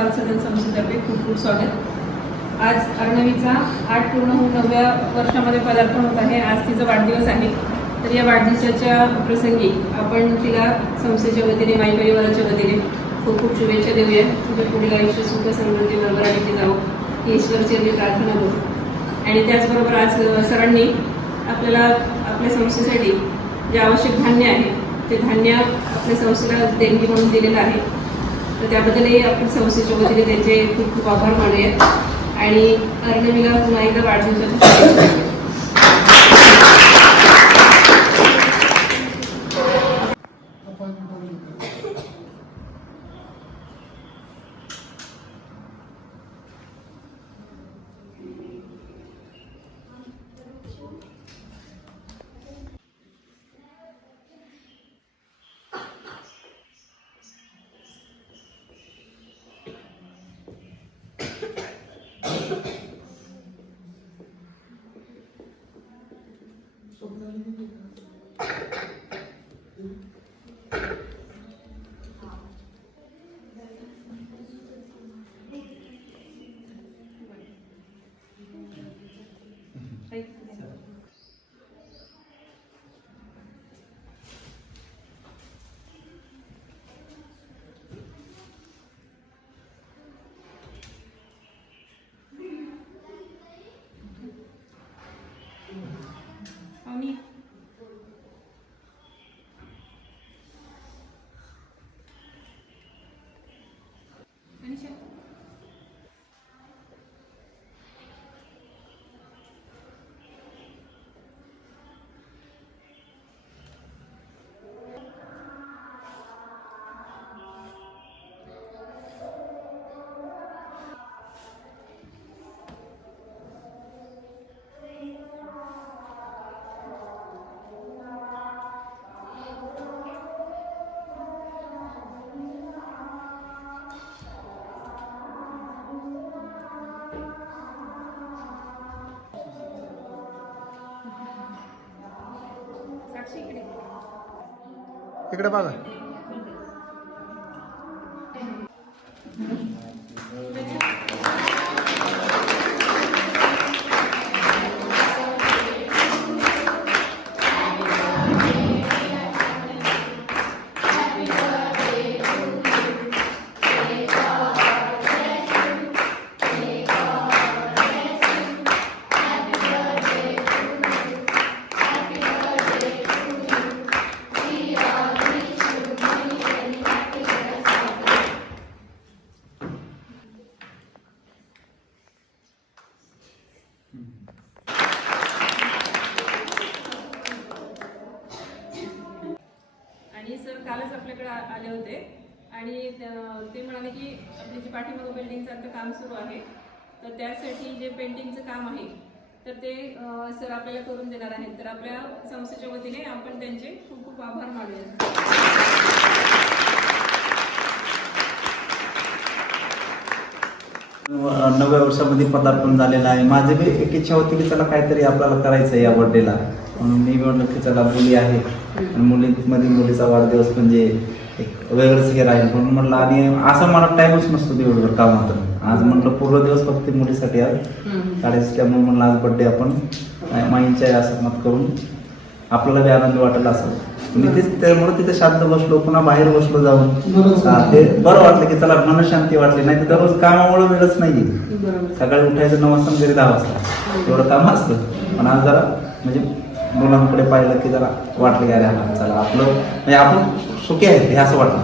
बालसदन संस्थेतर्फे खूप खूप स्वागत. आज अर्णवीचा 8 पूर्ण होऊन 9व्या वर्षामध्ये पदार्पण होत आहे. आज तिचा वाढदिवस आहे. तर या वाढदिवसाच्या प्रसंगी आपण तिला संस्थेच्या वतीने, माई परिवाराच्या वतीने खूप खूप शुभेच्छा देऊया. तुझ्या पुढील आयुष्य सुख समृद्धी भरभराटीची जावो ही ईश्वरचरणी प्रार्थना करू. आणि त्याचबरोबर आज सरांनी आपल्याला आपल्या संस्थेसाठी जे आवश्यक धान्य आहे ते धान्य आपल्या संस्थेला देणगी म्हणून दिलेलं आहे. तर त्याबद्दलही आपण संस्थेच्या वतीने त्यांचे खूप खूप आभार मानूया. आणि अर्णवीला पुन्हा एकदा वाढदिवसाच्या शुभेच्छा देऊया. इकडे बघा. आणि सर कालच आपल्याकडे आले होते आणि ते म्हणाले की आपली जी पाठीमागं बिल्डिंगचं आता काम सुरू आहे, तर त्यासाठी जे पेंटिंगचं काम आहे तर ते सर आपल्याला करून देणार आहेत. तर आपल्या संस्थेच्या वतीने आपण त्यांचे खूप खूप आभार मानूया. नव्या वर्षामध्ये पदार्पण झालेलं आहे. माझी बी एक इच्छा होती की चला काहीतरी आपल्याला करायचं आहे या बर्थडेला, म्हणून मी म्हणलं की चला मुली आहे आणि मुलींमध्ये मुलीचा वाढदिवस म्हणजे एक वेगळंच हे राहील म्हणून म्हटलं. आणि असं मला टाईमच नसतो दिवसभर कामात. आज म्हटलं पूर्ण दिवस फक्त मुलीसाठी आज काढायचं, त्यामुळे म्हणलं आज बर्थडे आपण माईंच्या असं मत करून आपल्याला बी आनंद वाटेल असं मी त्यामुळे तिथे शांत बसलो, पुन्हा बाहेर बसलो जाऊन. ते बरं वाटलं की चला मनशांती वाटली. नाही तर दररोज कामामुळे वेळच नाही. सकाळी उठायचं 9 वाजता घरी 10 वाजता एवढं काम असतं. पण आज जरा म्हणजे मुलांकडे पाहिलं की जरा वाटलं की अरे चला आपलं म्हणजे आपण सुखी आहेत हे असं वाटलं.